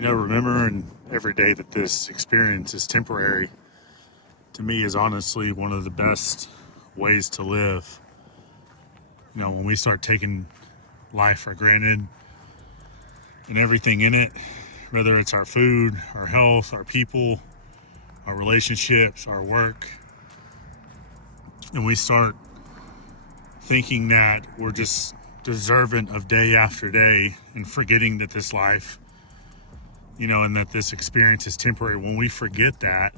Remembering every day that this experience is temporary, to me, is honestly one of the best ways to live. When we start taking life for granted and everything in it, whether it's our food, our health, our people, our relationships, our work, and we start thinking that we're just deserving of day after day and forgetting that this life, and that this experience is temporary. When we forget that,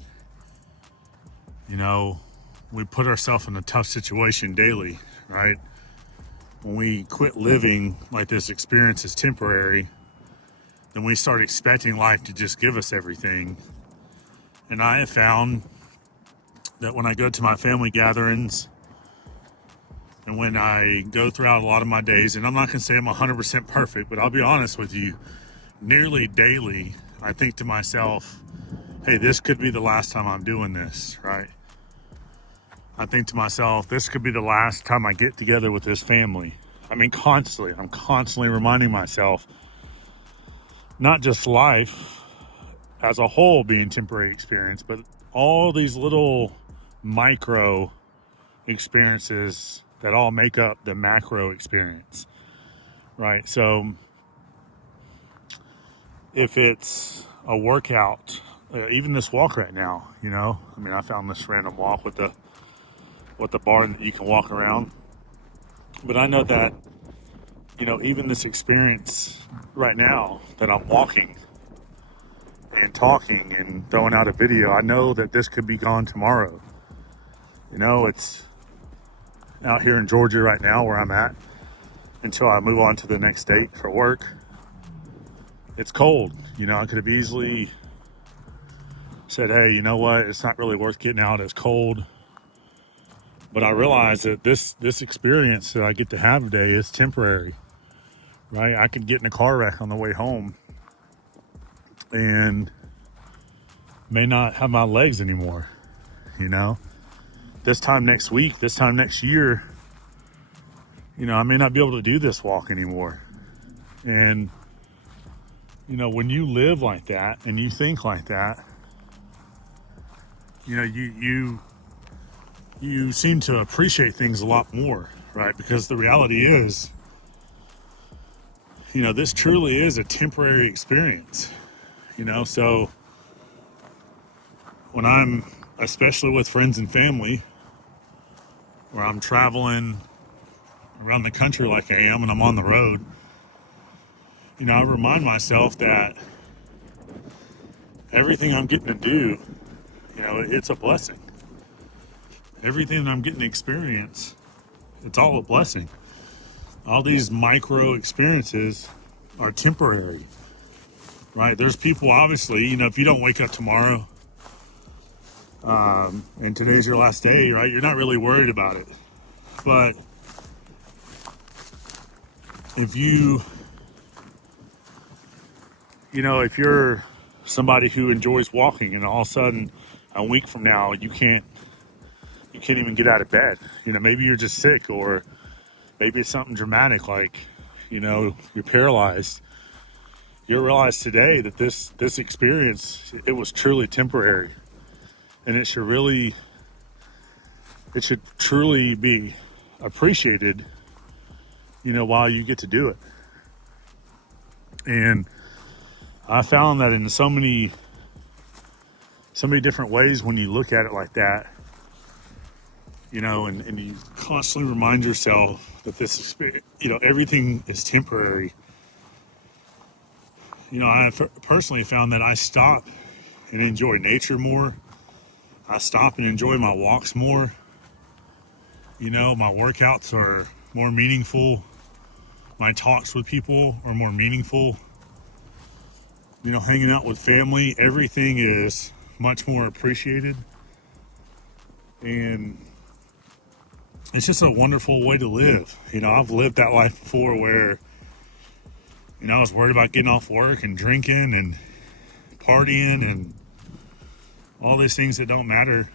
we put ourselves in a tough situation daily, right? When we quit living like this experience is temporary, then we start expecting life to just give us everything. And I have found that when I go to my family gatherings and when I go throughout a lot of my days, and I'm not going to say I'm 100% perfect, but I'll be honest with you, nearly daily, I think to myself, hey, this could be the last time I'm doing this, right? I think to myself, this could be the last time I get together with this family. I'm constantly reminding myself, not just life as a whole being temporary experience, but all these little micro experiences that all make up the macro experience, right? So if it's a workout, even this walk right now, I found this random walk with the barn that you can walk around. But I know that, even this experience right now that I'm walking and talking and throwing out a video, I know that this could be gone tomorrow. It's out here in Georgia right now where I'm at until I move on to the next state for work. It's cold. I could have easily said, hey, you know what? It's not really worth getting out. It's cold. But I realize that this experience that I get to have today is temporary, right? I could get in a car wreck on the way home and may not have my legs anymore, This time next week, this time next year, I may not be able to do this walk anymore. And, when you live like that and you think like that, you seem to appreciate things a lot more, right? Because the reality is, this truly is a temporary experience, so when I'm, especially with friends and family, where I'm traveling around the country like I am and I'm on the road, I remind myself that everything I'm getting to do, it's a blessing. Everything that I'm getting to experience, it's all a blessing. All these micro experiences are temporary, right? There's people, obviously, if you don't wake up tomorrow, and today's your last day, right? You're not really worried about it. But if if you're somebody who enjoys walking and all of a sudden a week from now you can't even get out of bed, maybe you're just sick, or maybe it's something dramatic like, you're paralyzed, you'll realize today that this experience, it was truly temporary, and it should truly be appreciated, while you get to do it. And I found that in so many different ways when you look at it like that, and you constantly remind yourself that this experience, everything is temporary. I have personally found that I stop and enjoy nature more. I stop and enjoy my walks more. My workouts are more meaningful. My talks with people are more meaningful. Hanging out with family, everything is much more appreciated. And it's just a wonderful way to live. I've lived that life before where, I was worried about getting off work and drinking and partying and all these things that don't matter.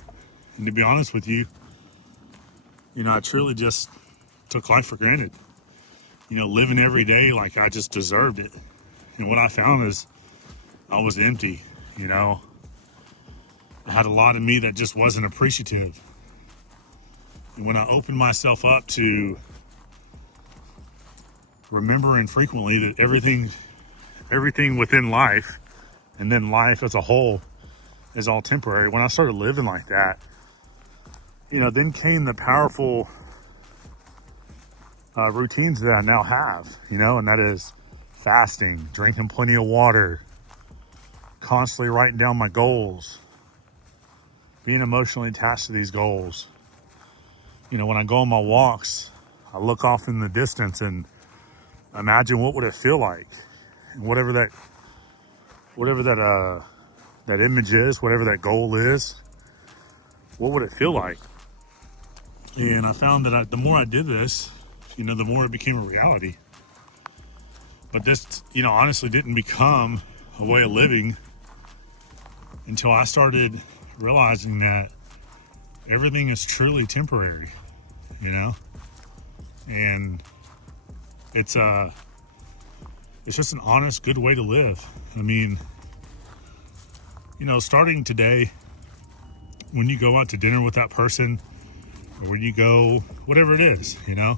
And to be honest with you, I truly just took life for granted. Living every day like I just deserved it. And what I found is I was empty, you know. I had a lot of me that just wasn't appreciative. And when I opened myself up to remembering frequently that everything within life and then life as a whole is all temporary, when I started living like that, you know, then came the powerful routines that I now have, you know, and that is fasting, drinking plenty of water, constantly writing down my goals, being emotionally attached to these goals. You know, when I go on my walks, I look off in the distance and imagine what would it feel like, and whatever that image is, whatever that goal is, what would it feel like? And I found that the more I did this, you know, the more it became a reality. But this, you know, honestly didn't become a way of living until I started realizing that everything is truly temporary, you know? And it's just an honest, good way to live. I mean, you know, starting today, when you go out to dinner with that person, or when you go, whatever it is, you know,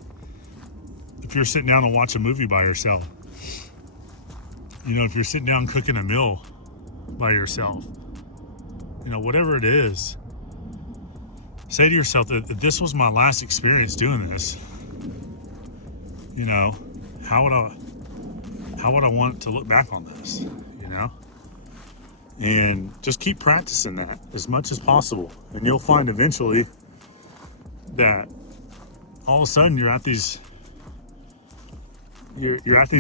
if you're sitting down to watch a movie by yourself, you know, if you're sitting down cooking a meal by yourself, you know, whatever it is, say to yourself that if this was my last experience doing this, you know, how would I want to look back on this, you know? And just keep practicing that as much as possible. And you'll find eventually that all of a sudden you're at these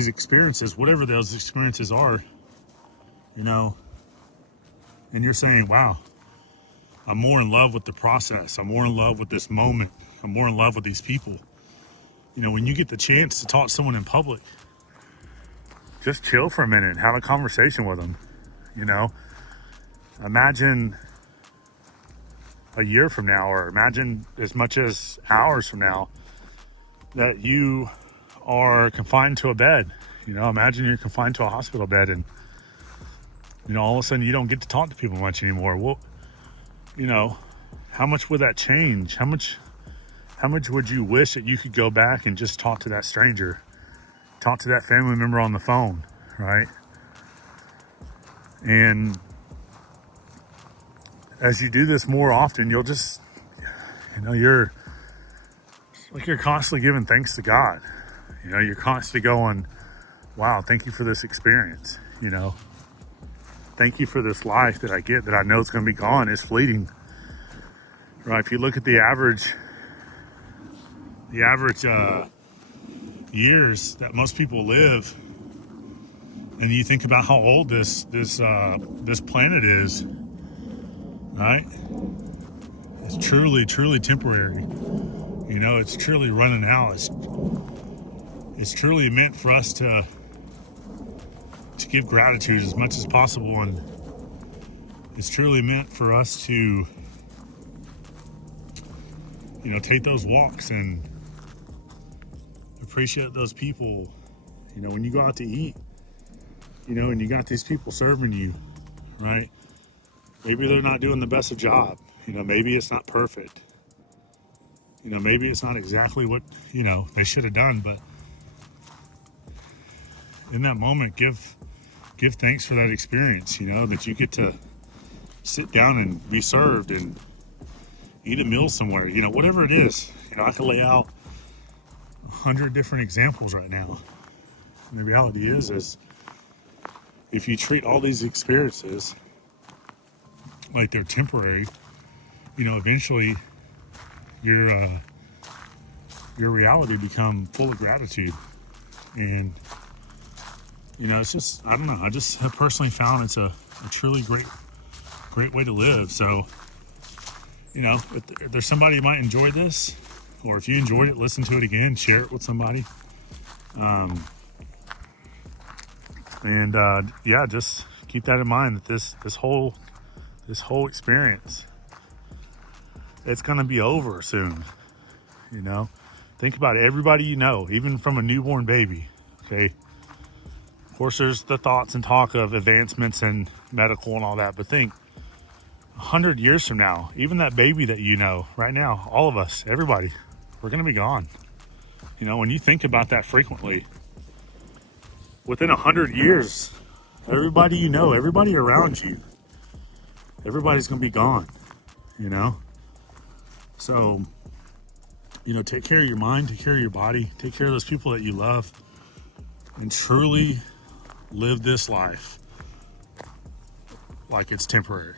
experiences, whatever those experiences are, you know, and you're saying, wow, I'm more in love with the process. I'm more in love with this moment. I'm more in love with these people. You know, when you get the chance to talk to someone in public, just chill for a minute and have a conversation with them. You know, imagine a year from now, or imagine as much as hours from now, that you are confined to a bed. You know, imagine you're confined to a hospital bed, and, you know, all of a sudden you don't get to talk to people much anymore. Well, you know, how much would that change? How much would you wish that you could go back and just talk to that stranger, talk to that family member on the phone, right? And as you do this more often, you'll just, you know, you're constantly giving thanks to God. You know, you're constantly going, wow, thank you for this experience. You know, thank you for this life that I get, that I know is going to be gone. It's fleeting, right? If you look at the average years that most people live, and you think about how old this planet is, right? It's truly temporary. You know, it's truly running out. It's truly meant for us to give gratitude as much as possible, and it's truly meant for us to, you know, take those walks and appreciate those people. You know, when you go out to eat, you know, and you got these people serving you, right? Maybe they're not doing the best of job. You know, maybe it's not perfect. You know, maybe it's not exactly what, you know, they should have done, but in that moment, give thanks for that experience, you know, that you get to sit down and be served and eat a meal somewhere, you know, whatever it is. You know, I can lay out 100 different examples right now. And the reality is if you treat all these experiences like they're temporary, you know, eventually your reality become full of gratitude. And, you know, it's just, I don't know, I just have personally found it's a truly great way to live. So, you know, if there's somebody who might enjoy this, or if you enjoyed it, listen to it again, share it with somebody. Yeah, just keep that in mind, that this whole experience, it's going to be over soon. You know, think about it. Everybody you know, even from a newborn baby, okay, course, there's the thoughts and talk of advancements in medical and all that, but think 100 years from now, even that baby that you know right now, all of us, everybody, we're going to be gone. You know, when you think about that frequently, within 100 years, everybody you know, everybody around you, everybody's going to be gone, you know? So, you know, take care of your mind, take care of your body, take care of those people that you love, and truly live this life like it's temporary.